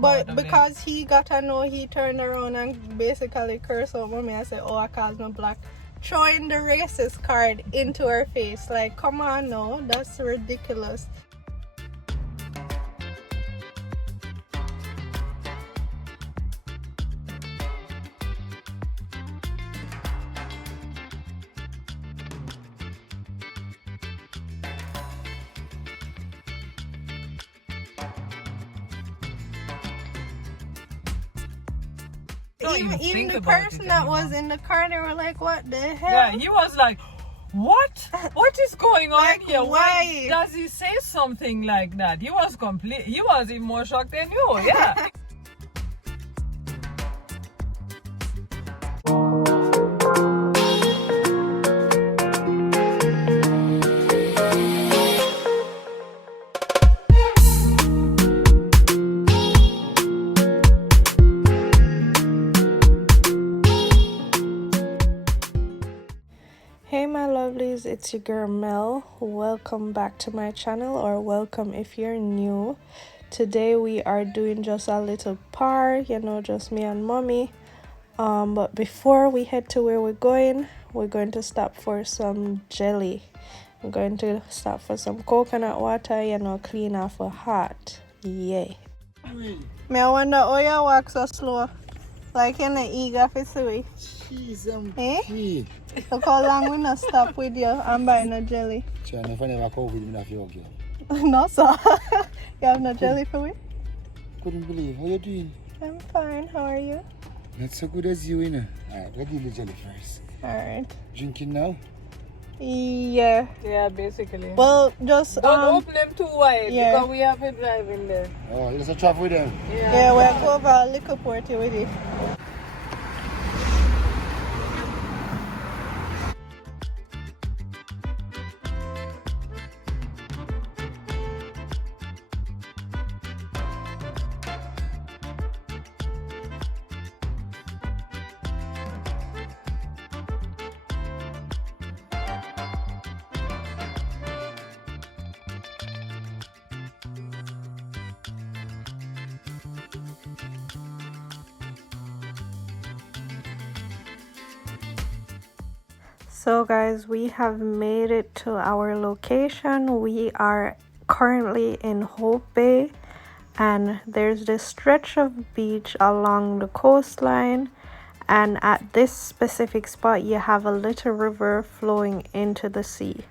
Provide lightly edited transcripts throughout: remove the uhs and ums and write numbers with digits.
But because he got a no, he turned around and basically cursed out mommy and said, oh, I called me black. Throwing the racist card into her face. Like, come on, no, that's ridiculous. Even the person that was in the car, they were like, what the hell? Yeah, he was like, what? What is going on like, here? Why does he say something like that? He was even more shocked than you, yeah. Hey my lovelies, it's your girl Mel. Welcome back to my channel, or welcome if you're new. Today we are doing just a little par, just me and mommy. But before we head to where we're going to stop for some jelly. I'm going to stop for some coconut water, clean off a heart. Yay. Me I wonder how you walk so slow. Like you're not eager for sweet. Jeez, Look how long we not stop with you and buy no jelly. China, if I never come with me, not your girl. No, sir. You have no jelly for me? Couldn't believe. How you doing? I'm fine. How are you? Not so good as you, Alright, let's do the jelly first. Alright. Drinking now? Yeah. Yeah, basically. Well, just don't open them too wide, yeah. because we have to drive in there. Oh, you just travel with them? Yeah, we'll go over a Likkle portie with it. So guys, we have made it to our location. We are currently in Hope Bay, and there's this stretch of beach along the coastline, and at this specific spot you have a little river flowing into the sea.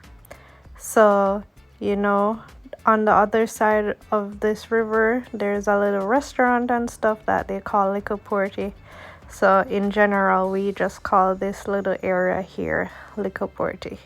So on the other side of this river there's a little restaurant and stuff that they call Likkle portie. So in general, we just call this little area here Likkle portie.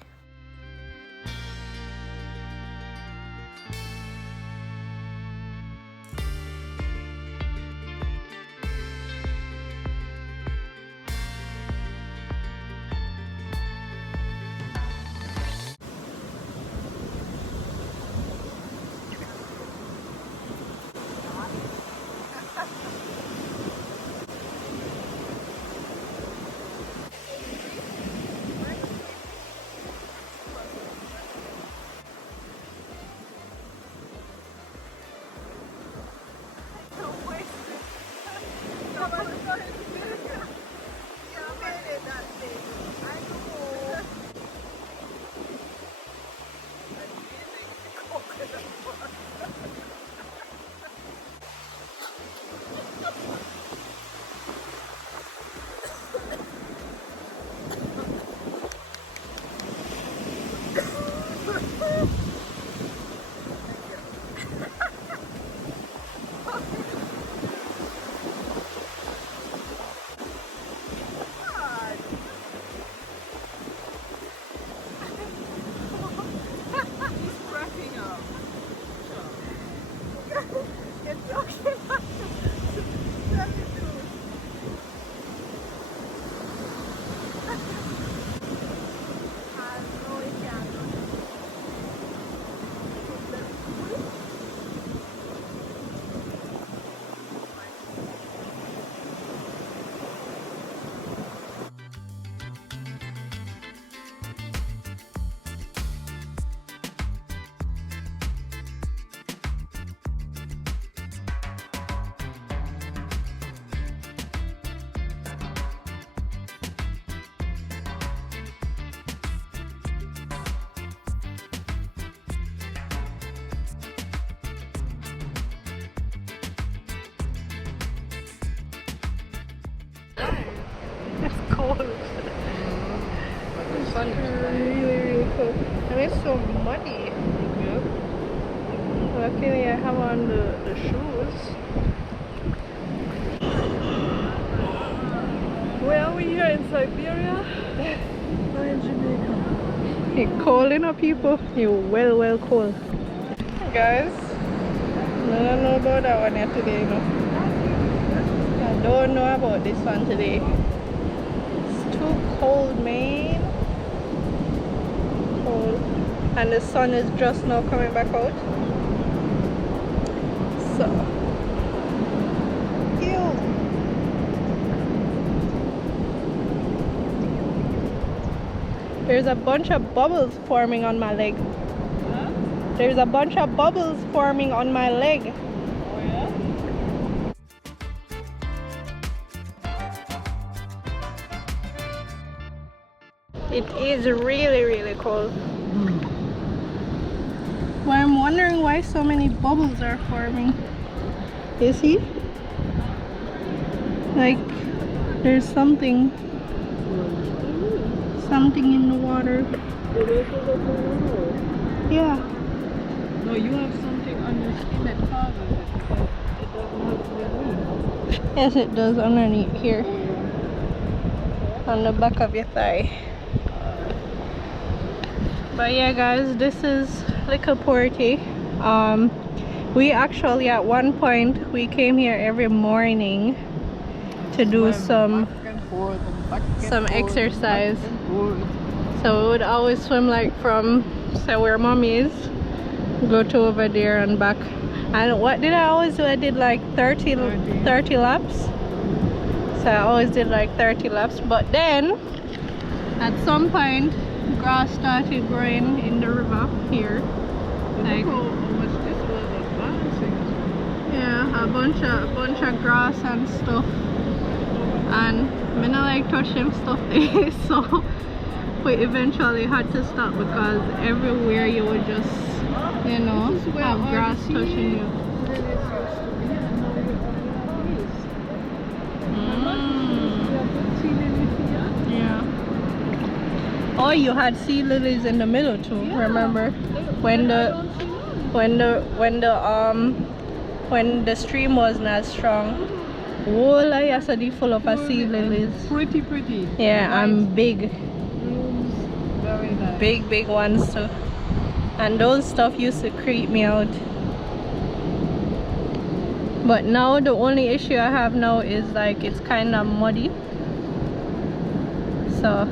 It's cold. But the sun is really cold. And it's so muddy. Yep. Luckily I have on the shoes. Where are we here in Siberia? Or in Jamaica? It's cold enough, people. You're well cold. Guys, I don't know about that one yet today, no. I don't know about this one today. It's too cold, man. Cold. And the sun is just now coming back out. So, ew. There's a bunch of bubbles forming on my leg. Huh? There's a bunch of bubbles forming on my leg. Oh yeah? It is really cold. Well, I'm wondering why so many bubbles are forming. You see? Like, there's something in the water. Yeah. No, you have something on your skin that causes it. Because it doesn't have to be me. Yes, it does underneath here. On the back of your thigh. But yeah, guys, this is Likkle portie. We actually, at one point, we came here every morning to do some exercise. So we would always swim like from, say, where mommy is, go to over there and back. And what did I always do? I did like 30 laps. So I always did like 30 laps. But then at some point grass started growing in the river here. Like, how much this was advancing. yeah, a bunch of grass and stuff. And I don't like touch them stuff there. So we eventually had to stop because everywhere you would just, you know, have grass touching you. Yeah. Oh, you had sea lilies in the middle too. Yeah. Remember when the stream wasn't as strong. Oh, like I said, full of sea lilies. Pretty. Yeah, and big. Very nice. Big ones too. And those stuff used to creep me out. But now the only issue I have now is like it's kind of muddy. So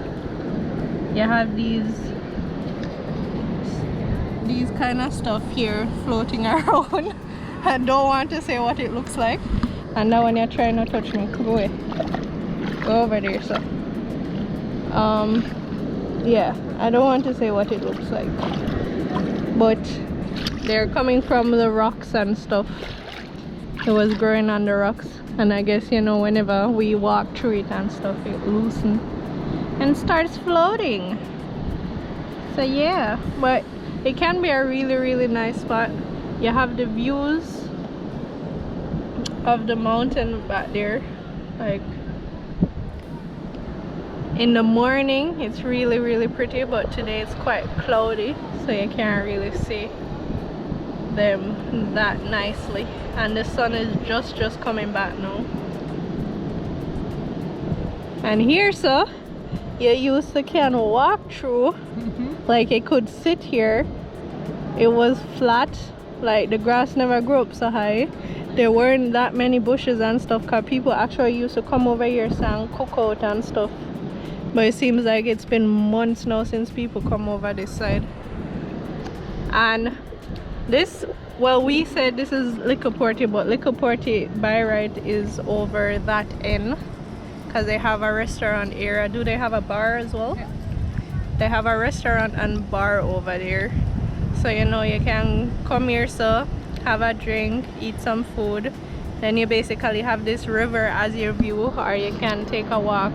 you have these kind of stuff here floating around. I don't want to say what it looks like. And now when you're trying to touch me, go away. Go over there, so. Yeah, I don't want to say what it looks like. But they're coming from the rocks and stuff. It was growing on the rocks. And I guess, you know, whenever we walk through it and stuff, it loosens and starts floating. So yeah, but it can be a really nice spot. You have the views of the mountain back there. Like in the morning it's really pretty, but today it's quite cloudy, so you can't really see them that nicely. And the sun is just coming back now. And here, so you used to can walk through, like it could sit here. It was flat, like the grass never grew up so high. There weren't that many bushes and stuff, because people actually used to come over here and cook out and stuff. But it seems like it's been months now since people come over this side. And this, well, we said this is Likkle portie, but Likkle portie by right is over that end, because they have a restaurant area. Do they have a bar as well? Yeah. They have a restaurant and bar over there, so you know you can come here, so have a drink, eat some food, then you basically have this river as your view, or you can take a walk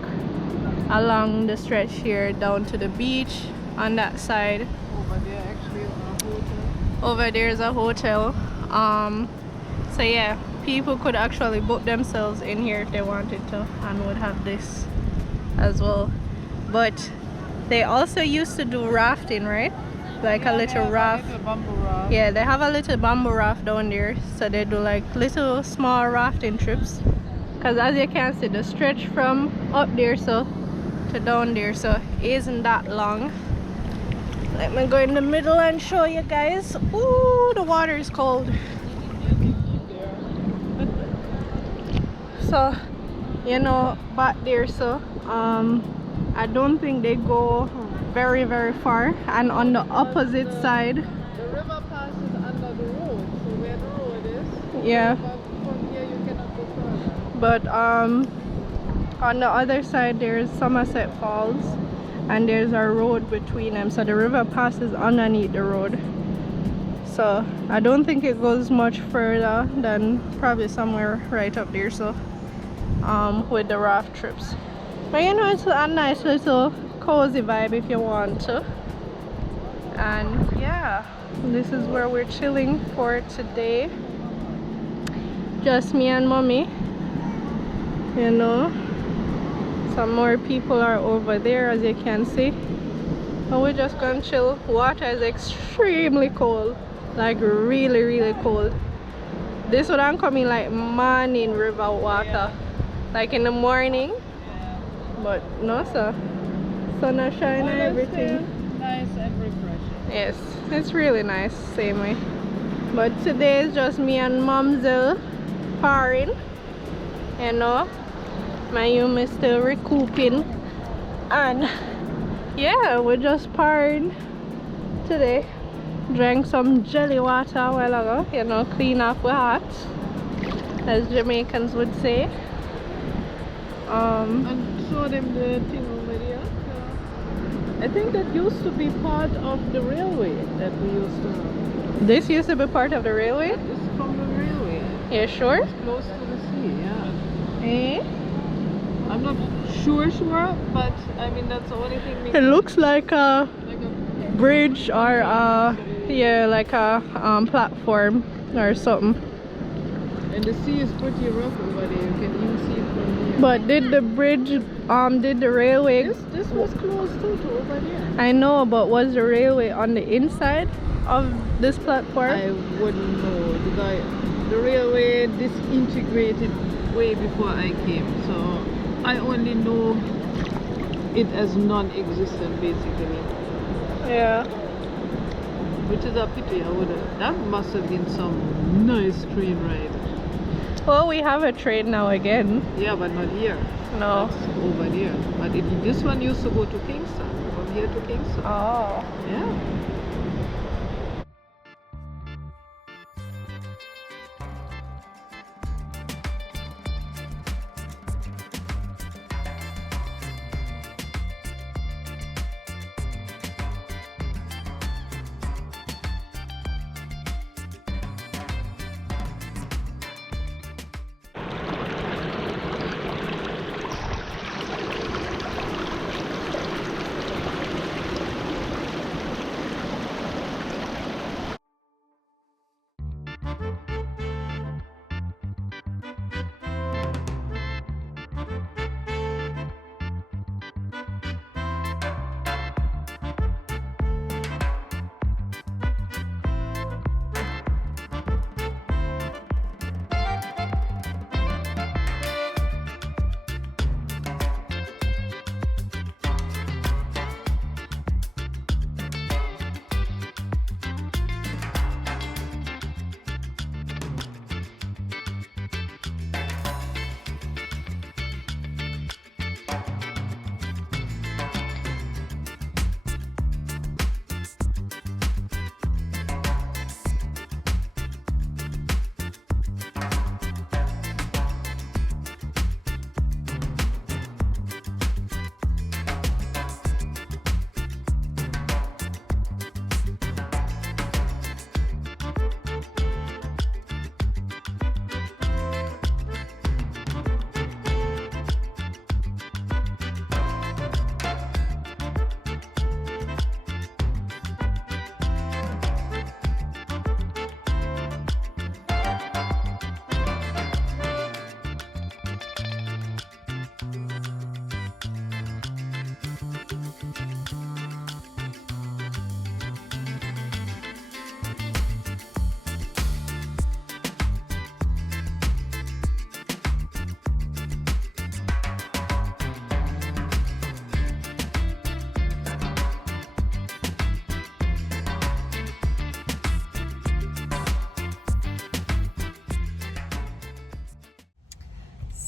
along the stretch here down to the beach on that side. Over there actually a hotel. Over there is a hotel. So yeah, people could actually boat themselves in here if they wanted to, and would have this as well. But they also used to do rafting, right? Like a little raft. Yeah, they have a little bamboo raft down there, so they do like little small rafting trips. Because as you can see, the stretch from up there so to down there so isn't that long. Let me go in the middle and show you guys. Ooh, the water is cold. So, you know, back there, so I don't think they go very far, and on the opposite side, The river passes under the road, so where the road is. yeah. From here you cannot go further. But on the other side there's Somerset Falls, and there's a road between them, so the river passes underneath the road. So I don't think it goes much further than probably somewhere right up there, so with the raft trips. But you know, it's a nice little cozy vibe if you want to. And yeah, this is where we're chilling for today. Just me and mommy, you know. Some more people are over there, as you can see, and we're just gonna chill. Water is extremely cold, like really cold. This would coming like morning river water, like in the morning. But no, sir, sun is shining and everything. Nice and refreshing. Yes, it's really nice, same way. But today is just me and Momzell parring, you know. My Yum is still recouping, and yeah, we're just parring today. Drank some jelly water a while ago, you know, clean off the heart, as Jamaicans would say. And show them the thing over there. I think that used to be part of the railway that we used to have. This used to be part of the railway? It's from the railway. Yeah, sure? It's close to the sea, yeah. Eh? I'm not sure, but I mean that's the only thing. It looks like a Like a bridge or yeah, like a platform or something. and the sea is pretty rough over there. You can even see it from here. But did the bridge did the railway, This was close too to over there. I know, but was the railway on the inside of this platform? I wouldn't know. The railway disintegrated way before I came, so I only know it as non-existent basically. Yeah. Which is a pity. That must have been some nice train ride. Well, we have a train now again. Yeah, but not here. No. That's over there. But this one used to go to Kingston, from here to Kingston. Oh. Yeah.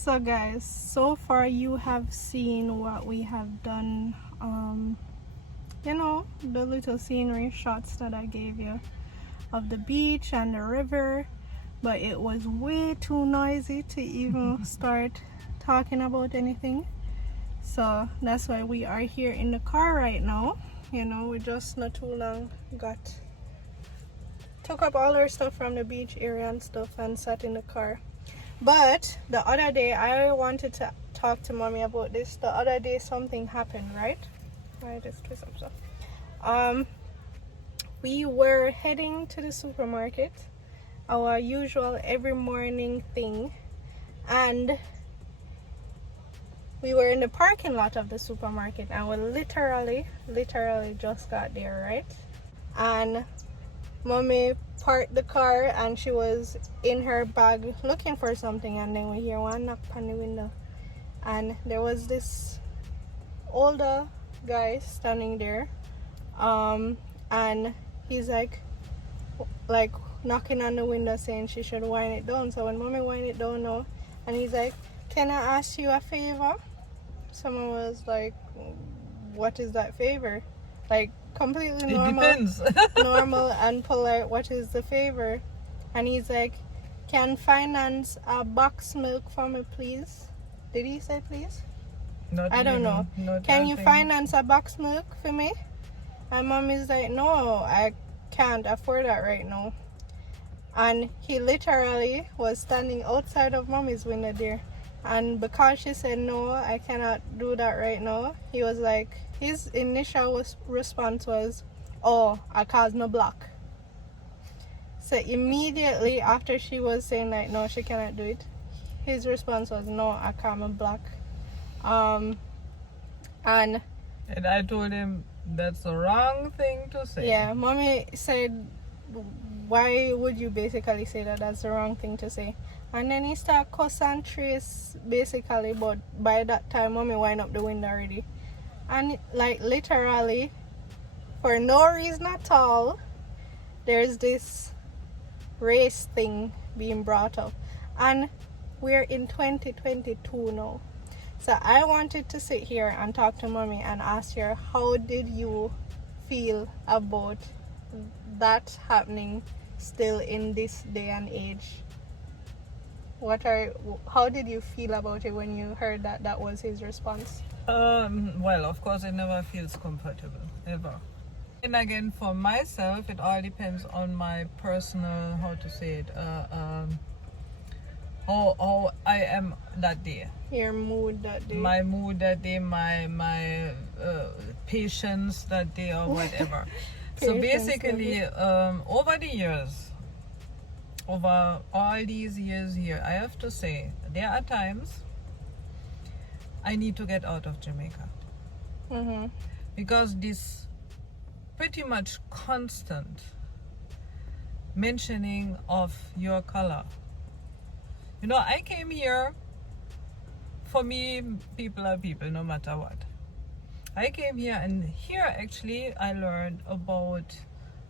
So guys, so far you have seen what we have done. You know, the little scenery shots that I gave you of the beach and the river, but it was way too noisy to even start talking about anything. So that's why we are here in the car right now. You know, we just not too long took up all our stuff from the beach area and stuff and sat in the car. But the other day I wanted to talk to mommy about this. The other day something happened, right? Why this twist up so? We were heading to the supermarket, our usual every morning thing, and we were in the parking lot of the supermarket, and we literally just got there, right? And mommy parked the car and she was in her bag looking for something, and then we hear one knock on the window, and there was this older guy standing there, and he's like knocking on the window saying she should wind it down. So when mommy wind it down now, and he's like, can I ask you a favor? Someone was like, what is that favor? Like completely normal. It depends. Normal and polite. What is the favor? And he's like, can finance a box milk for me, please? Did he say please? Not I don't know. Can you finance a box milk for me? And mom is like, no, I can't afford that right now. And he literally was standing outside of mommy's window there. And because she said, no, I cannot do that right now, he was like, his initial response was, oh, I caused me block. So immediately after she was saying like, no, she cannot do it, his response was, no, I caused me block. And I told him that's the wrong thing to say. yeah, mommy said, why would you basically say that? That's the wrong thing to say. And then he started cuss and trace basically, but by that time mommy wind up the window already. And like literally, for no reason at all, there's this race thing being brought up. And we're in 2022 now. So I wanted to sit here and talk to mommy and ask her, how did you feel about that happening still in this day and age? How did you feel about it when you heard that that was his response? Well, of course it never feels comfortable, ever. And again, for myself, it all depends on my personal, how to say it, how I am that day. Your mood that day. My mood that day, my patience that day, or whatever. So basically, over the years, over all these years here, I have to say, there are times I need to get out of Jamaica. Mm-hmm. Because this pretty much constant mentioning of your color. You know, I came here, for me, people are people no matter what. I came here, and here actually I learned about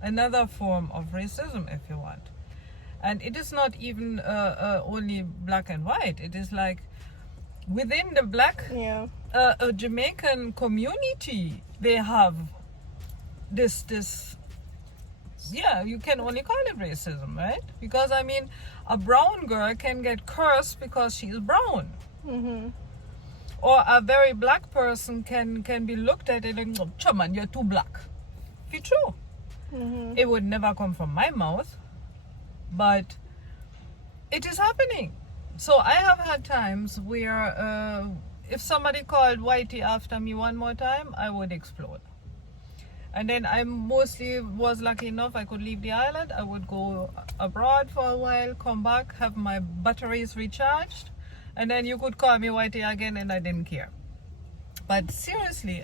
another form of racism, if you want. And it is not even only black and white. It is like within the black Jamaican community, they have this yeah, you can only call it racism, right? Because I mean, a brown girl can get cursed because she's brown. Mm-hmm. Or a very black person can be looked at and like, Chaman, you're too black. It's true. Mm-hmm. It would never come from my mouth, but it is happening. So I have had times where if somebody called Whitey after me one more time, I would explode. And then I mostly was lucky enough I could leave the island. I would go abroad for a while, come back, have my batteries recharged, and then you could call me Whitey again and I didn't care. But seriously,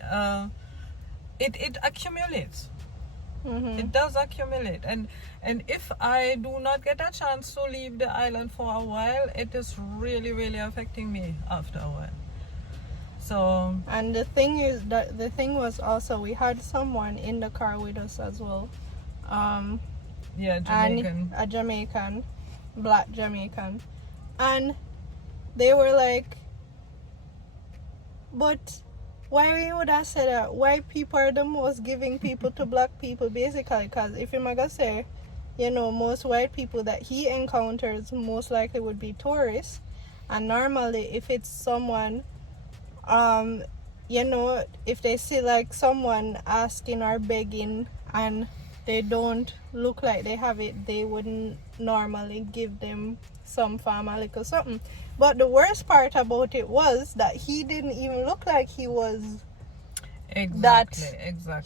it accumulates. Mm-hmm. It does accumulate, and if I do not get a chance to leave the island for a while, it is really affecting me after a while. So, and the thing is that the thing was also we had someone in the car with us as well, yeah, Jamaican. and a Jamaican, black Jamaican, and they were like, but why would I say that? White people are the most giving people to black people, basically, because if you're gonna say, you know, most white people that he encounters most likely would be tourists, and normally if it's someone, you know, if they see like someone asking or begging and they don't look like they have it, they wouldn't normally give them some form of little something. But the worst part about it was that he didn't even look like he was exactly.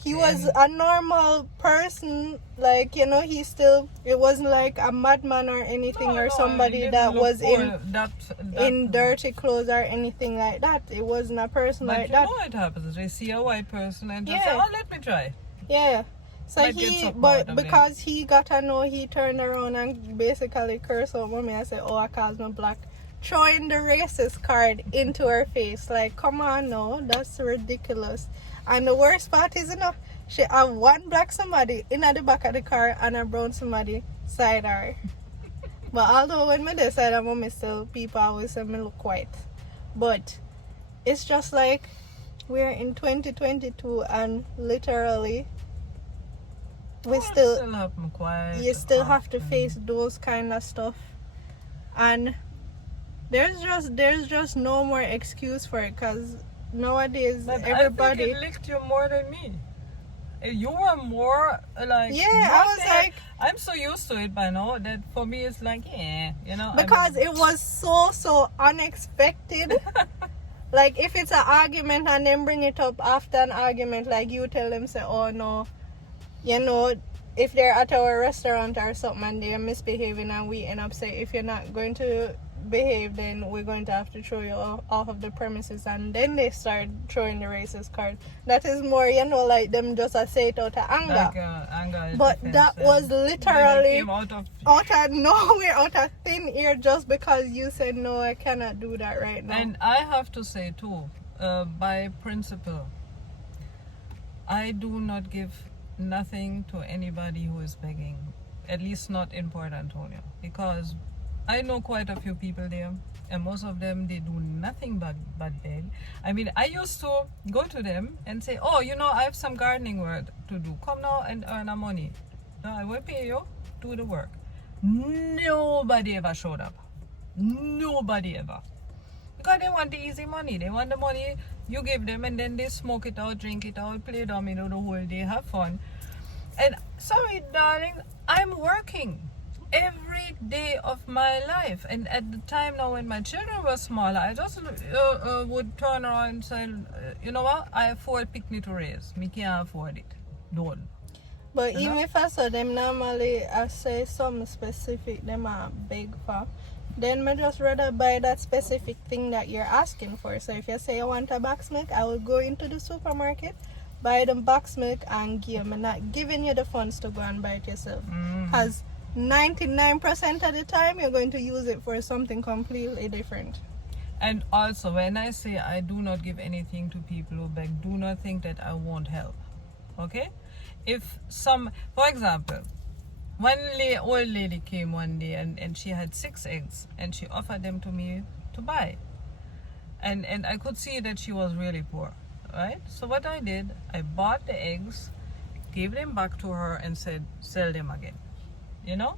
he was a normal person, like, you know, it wasn't like a madman or anything, or somebody that was in dirty clothes or anything like that. It wasn't a person but like that. But you know what happens? They see a white person and just say, oh, let me try. Yeah. So but because he got to know, he turned around and basically cursed out mommy and said, oh, I called me black, throwing the racist card into her face. Like, come on, no, that's ridiculous. And the worst part is, enough, she have one black somebody in at the back of the car and a brown somebody side her. But although when me decide I'm mommy, still people always say me look white. But it's just like we're in 2022 and literally you still have to face those kind of stuff, and there's just no more excuse for it, because nowadays but everybody. I think it licked you more than me. You were more like, yeah, I was like, I'm so used to it by now that for me it's like, yeah, you know, because it was so unexpected. Like, if it's an argument and then bring it up after an argument, like you tell them, say, oh no, you know, if they're at our restaurant or something and they're misbehaving and we end up saying, if you're not going to behave, then we're going to have to throw you off of the premises, and then they start throwing the racist card. That is more, you know, like them just say it out of anger. Like, anger but defense, that was literally out of nowhere, out of thin air, just because you said no, I cannot do that right now. And I have to say too, by principle, I do not give nothing to anybody who is begging, at least not in Port Antonio, because I know quite a few people there, and most of them, they do nothing but beg. I mean, I used to go to them and say, oh, you know, I have some gardening work to do, come now and earn a money. No, I will pay you, do the work. Nobody ever showed up. Nobody ever. Because they want the easy money. They want the money you give them, and then they smoke it out, drink it out, play domino the whole day, have fun. And sorry, darling, I'm working every day of my life. And at the time now when my children were smaller, I just would turn around and say, you know what, I afford picnic to raise. Me can't afford it. Don't. But you even if I saw them normally, I say something specific them are beg for, then me just rather buy that specific thing that you're asking for. So if you say you want a box milk, I will go into the supermarket, buy the box milk and give. I'm not giving you the funds to go and buy it yourself. Because 99% of the time you're going to use it for something completely different. And also, when I say I do not give anything to people who beg, do not think that I won't help. Okay? If for example, one old lady came one day and she had 6 eggs and she offered them to me to buy. And I could see that she was really poor, right? So what I did, I bought the eggs, gave them back to her and said, sell them again. You know?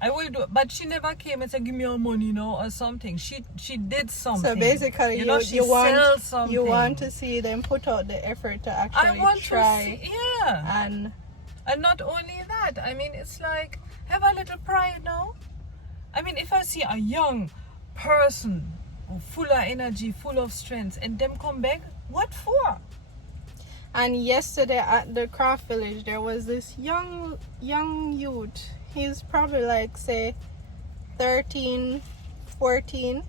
I will do it. But she never came and said, give me your money now or something. She did something. So basically, you know, you want to see them put out the effort to actually try. And not only that, I mean, it's like, have a little pride now. I mean, if I see a young person full of energy, full of strength, and them come back, what for? And yesterday at the craft village, there was this young youth. He's probably like, say, 13, 14.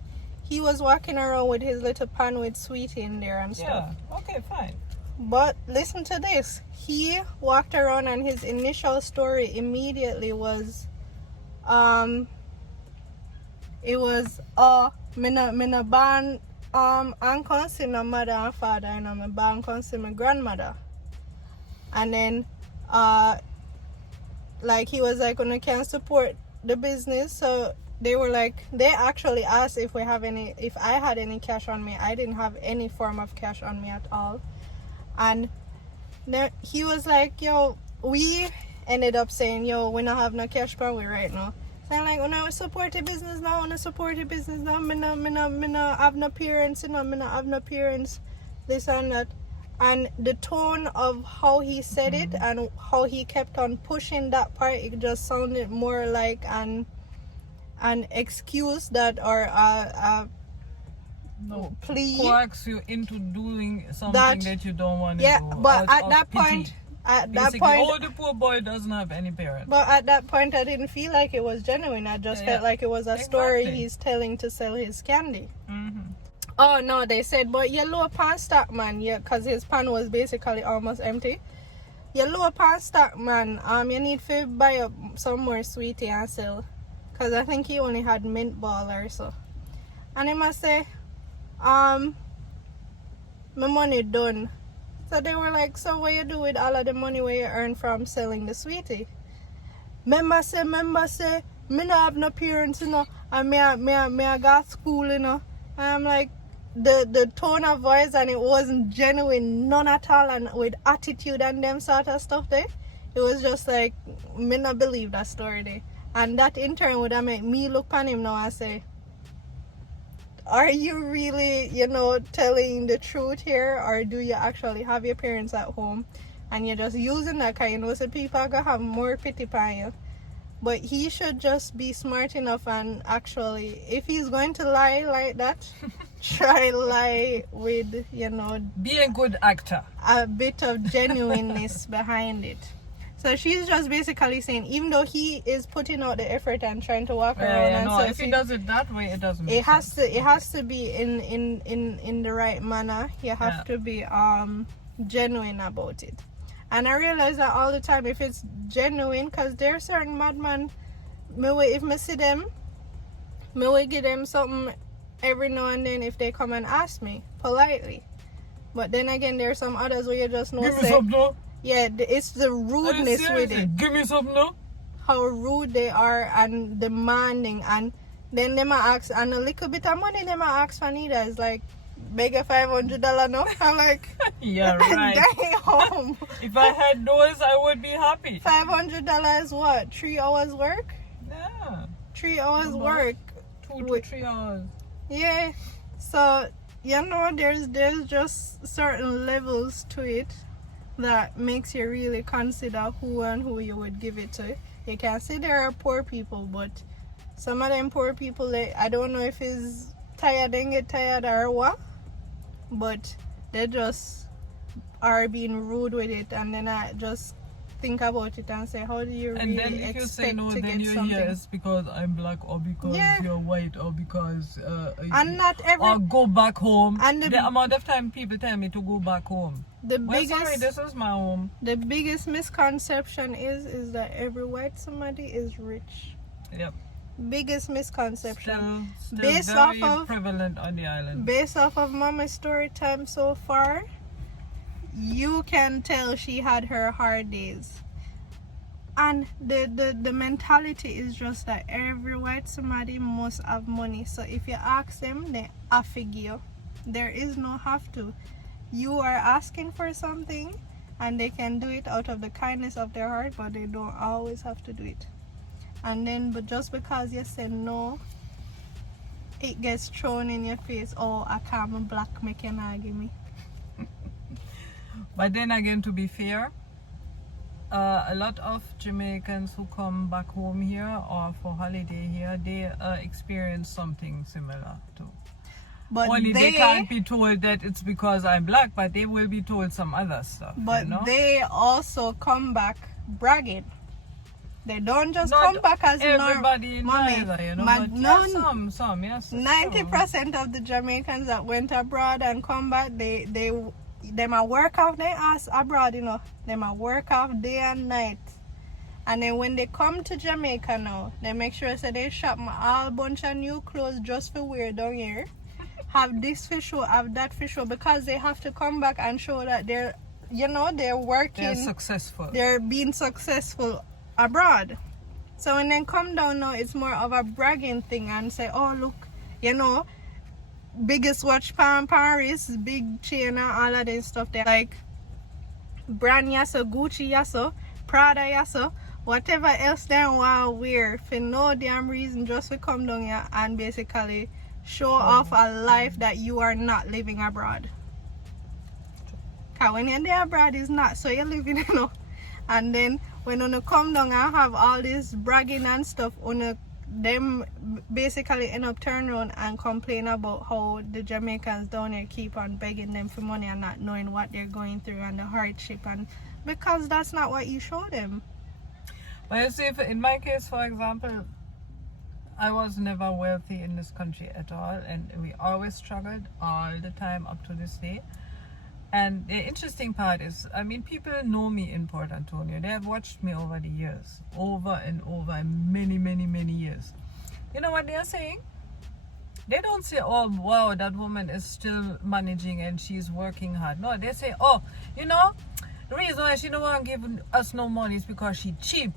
He was walking around with his little pan with sweetie in there and stuff. Yeah, okay, fine. But listen to this. He walked around and his initial story immediately was, it was, me no born, and can't see my mother and father, and I'm born can't see my grandmother. And then, like he was like, when I can't support the business, so they were like, they actually asked if I had any cash on me. I didn't have any form of cash on me at all. And he was like, yo, we ended up saying, yo, we don't have no cash for we right now. So I'm like, when I support a business now, me no have no parents, me no have no parents, this and that. And the tone of how he said it and how he kept on pushing that part, it just sounded more like an excuse that, or No, plea coax you into doing something that you don't want to yeah, do. but out at of that pity. point, Basically, oh, the poor boy doesn't have any parents. But at that point, I didn't feel like it was genuine. I just felt like it was a story he's telling to sell his candy. Oh no, they said, but you low pan stock, man. Yeah, because his pan was basically almost empty. You low pan stock, man. You need to buy up some more sweetie and sell. Because I think he only had mint ball or so. And he must say, my money done. So they were like, so what you do with all of the money where you earn from selling the sweetie? Member say, me no have no parents, you know, and me I got school, you know. And I'm like, the tone of voice, and it wasn't genuine, none at all, and with attitude and them sort of stuff there. It was just like, me not believe that story there. And that in turn would have made me look on him now and say, are you really, you know, telling the truth here, or do you actually have your parents at home and you're just using that kind? You know, so people are gonna have more pity upon you. But he should just be smart enough and actually, if he's going to lie like that, try lie with, you know, be a good actor, a bit of genuineness behind it. So she's just basically saying, even though he is putting out the effort and trying to walk around and no, if he does it that way, it doesn't. It has to be in the right manner. You have to be genuine about it. And I realize that all the time, if it's genuine, because there are certain madmen, if I see them, I will give them something every now and then if they come and ask me politely. But then again, there are some others where you just know. Give me something, no? Yeah, it's the rudeness with it. Give me something, no? How rude they are and demanding, and then they might ask, and a little bit of money they might ask for neither. It's like, beg a $500 no? I'm like, yeah, right. Damn. If I had those, I would be happy. $500 is what? 3 hours work? Yeah. 3 hours work. 2 to 3 hours. Yeah. So, you know, there's just certain levels to it that makes you really consider who and who you would give it to. You can see there are poor people, but some of them poor people, I don't know if it's tired, they get tired or what, but they just are being rude with it. And then I just think about it and say, how do you really expect to get something? And then if you say no, then you're here, it's because I'm black, or because you're white, or because and not every, or go back home. And the amount of time people tell me to go back home. Sorry, this is my home. The biggest misconception is that every white somebody is rich. Yep. Biggest misconception. Still based very off of prevalent on the island. Based off of Mama's story time so far, you can tell she had her hard days. And the mentality is just that every white somebody must have money. So if you ask them, they have to give. There is no have to. You are asking for something, and they can do it out of the kindness of their heart, but they don't always have to do it. And then, but just because you say no, it gets thrown in your face. Oh, I can't black, me cannot give me. But then again, to be fair, a lot of Jamaicans who come back home here or for holiday here, they experience something similar too. But only they can't be told that it's because I'm black, but they will be told some other stuff. But you know? they also come back bragging. They don't just Not come back as everybody neither, you know. But some, yes. 90% of the Jamaicans that went abroad and come back, they might work off their ass abroad, you know. They might work off day and night. And then when they come to Jamaica now, they make sure so they shop a bunch of new clothes just for wear down here. Have this for show, have that for show, because they have to come back and show that they're, you know, they're working. They're successful. They're being successful abroad. So when they come down now, it's more of a bragging thing and say, oh look, you know, biggest watch Paris, big chain and all of this stuff there. Like brand yaso, Gucci yaso, Prada yaso, whatever else they want to wear for no damn reason, just to come down here and basically show off a life that you are not living abroad. Because when you're there abroad, it's not, so you're living, you know. And then when you come down and have all this bragging and stuff, them basically end up turning around and complain about how the Jamaicans down here keep on begging them for money and not knowing what they're going through and the hardship, and because that's not what you show them. But you see, in my case, for example, I was never wealthy in this country at all, and we always struggled all the time up to this day. And the interesting part is, I mean, people know me in Port Antonio. They have watched me over the years, over and over, many, many, many years. You know what they are saying? They don't say, oh, wow, that woman is still managing and she's working hard. No, they say, oh, you know, the reason why she don't want to give us no money is because she's cheap.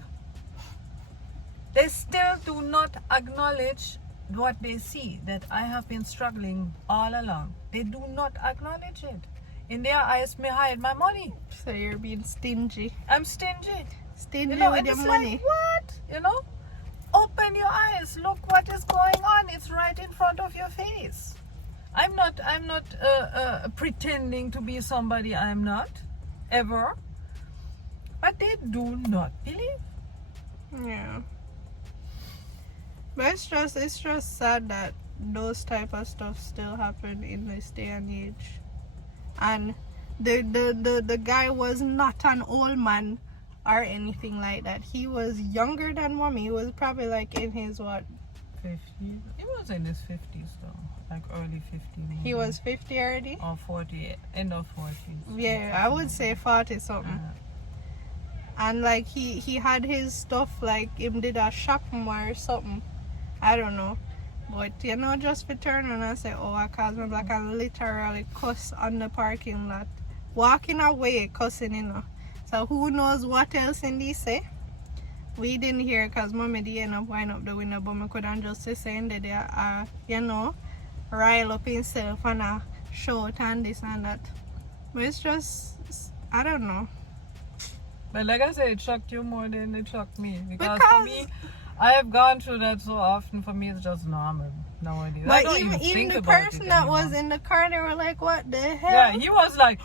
They still do not acknowledge what they see, that I have been struggling all along. They do not acknowledge it. In their eyes, me hide my money. So you're being stingy. I'm stingy. Stingy, you know, with your money. Like, what? You know? Open your eyes. Look what is going on. It's right in front of your face. I'm not pretending to be somebody I'm not. Ever. But they do not believe. Yeah. But it's just sad that those type of stuff still happen in this day and age. And the guy was not an old man or anything like that. He was younger than mommy. He was probably like in his what? 50. He was in his 50s though, like early 50s. Maybe. He was 50 already. Or 40, end of 40s. Yeah, I would say 40 something. And like he had his stuff, like him did a shopping or something. I don't know. But you know, just for turn around and say, oh, I cause my black, and literally cuss on the parking lot. Walking away cussing, you know. So who knows what else in this say? We didn't hear because mommy did end up wind up the window, but we couldn't just say in there, you know, rile up himself and shout and this and that. But it's just, I don't know. But like I said, it shocked you more than it shocked me. Because for me, I have gone through that so often. For me, it's just normal nowadays. But I don't even think the about person it that anymore. was in the car, they were like, what the hell? Yeah, he was like,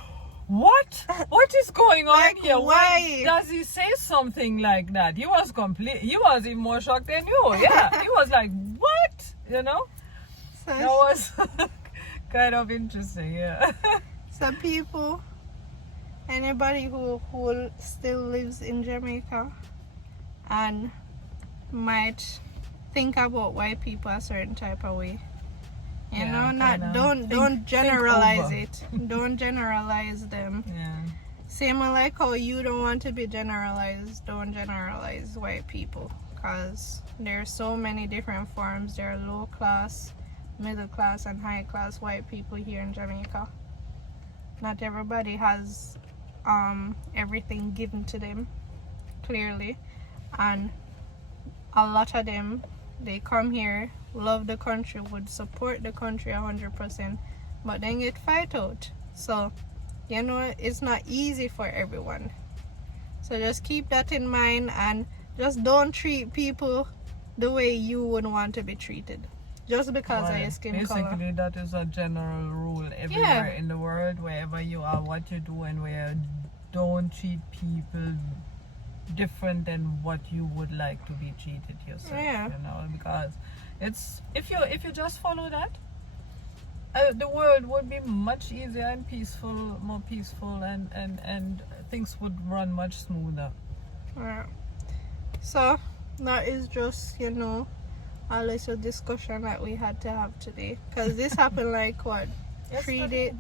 what? What is going on Like, here? why? Does he say something like that? He was even more shocked than you. Yeah, he was like, what? You know? So That was kind of interesting, yeah. some people, anybody who still lives in Jamaica and might think about white people a certain type of way. You Yeah, know, not kinda don't generalize over. it. Don't generalize them. Yeah. Same like how you don't want to be generalized, don't generalize white people, because there are so many different forms. There are low class, middle class, and high class white people here in Jamaica. Not everybody has everything given to them, clearly, and a lot of them, they come here, love the country, would support the country 100%, but then get fight out. So you know, it's not easy for everyone. So just keep that in mind, and just don't treat people the way you would want to be treated, just because of your skin color. Basically, that is a general rule everywhere in the world, wherever you are, what you do, and where don't treat people different than what you would like to be treated yourself. Yeah. You know, because it's if you just follow that, the world would be much easier and peaceful, more peaceful, and things would run much smoother. Yeah. So that is just, you know, a little discussion that we had to have today, because this happened like what, yesterday?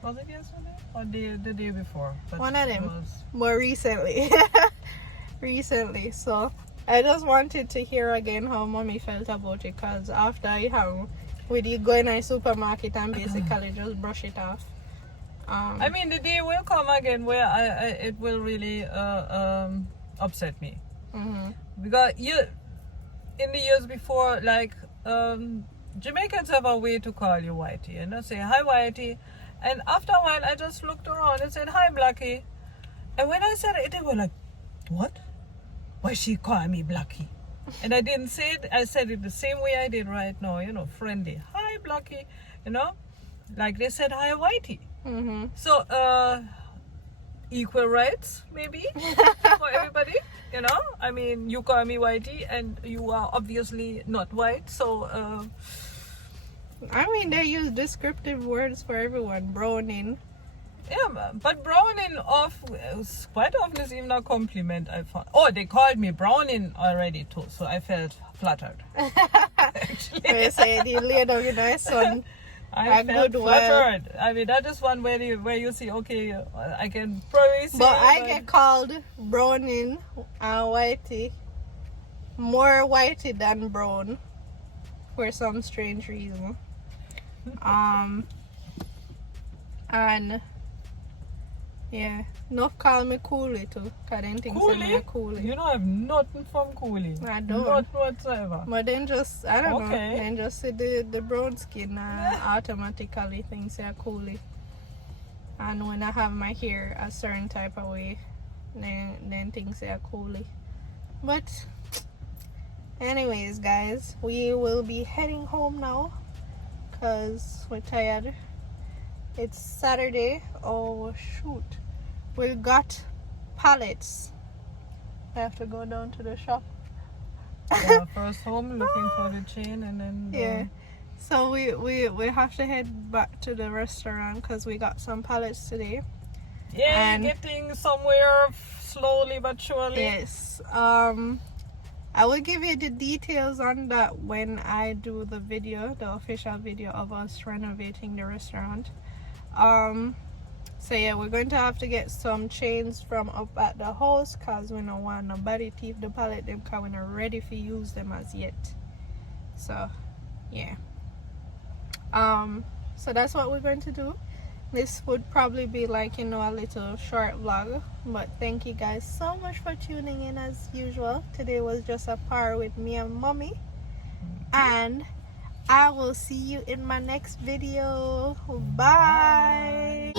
Was it yesterday or the day before? But One of it them. was- More recently. Recently. So I just wanted to hear again how mommy felt about it, because after I have we did go in a supermarket and basically just brush it off. I mean, the day will come again where it will really upset me. Because in the years before, like Jamaicans have a way to call you Whitey, you know, say hi Whitey, and after a while I just looked around and said hi Blackie, and when I said it, they were like, what? Why she call me Blackie? And I didn't say it. I said it the same way I did right now, you know, friendly. Hi Blackie, you know, like they said hi Whitey. So equal rights maybe for everybody, you know. I mean, you call me Whitey and you are obviously not white, so I mean, they use descriptive words for everyone. Browning. yeah, but browning quite often is even a compliment, I found. Oh, they called me browning already too, so I felt flattered. Actually, They said you lay down in the sun. I A felt good flattered. I mean, that is one where you see, okay, I can probably see. But I get called browning and whitey. More whitey than brown. For some strange reason. And yeah, enough call me Coolie too, cause then think say me a Coolie. You don't have nothing from Coolie. I don't. Not whatsoever. But then just, I don't know, Okay. then just see the brown skin automatically thinks say a Coolie. And when I have my hair a certain type of way, then things say a Coolie. But anyways guys, we will be heading home now, cause we're tired. It's Saturday. Oh shoot, we got pallets. I have to go down to the shop. Yeah, first home looking for the chain, and then Yeah, so we have to head back to the restaurant because we got some pallets today. yeah, and- getting somewhere slowly but surely. Yes. I will give you the details on that when I do the video, the official video of us renovating the restaurant. So yeah, we're going to have to get some chains from up at the house because we don't want nobody thief the pallet them because we're not ready to use them as yet. So yeah. So that's what we're going to do. This would probably be like, you know, a little short vlog, but thank you guys so much for tuning in as usual. Today was just a par with me and mommy, and I will see you in my next video. Bye.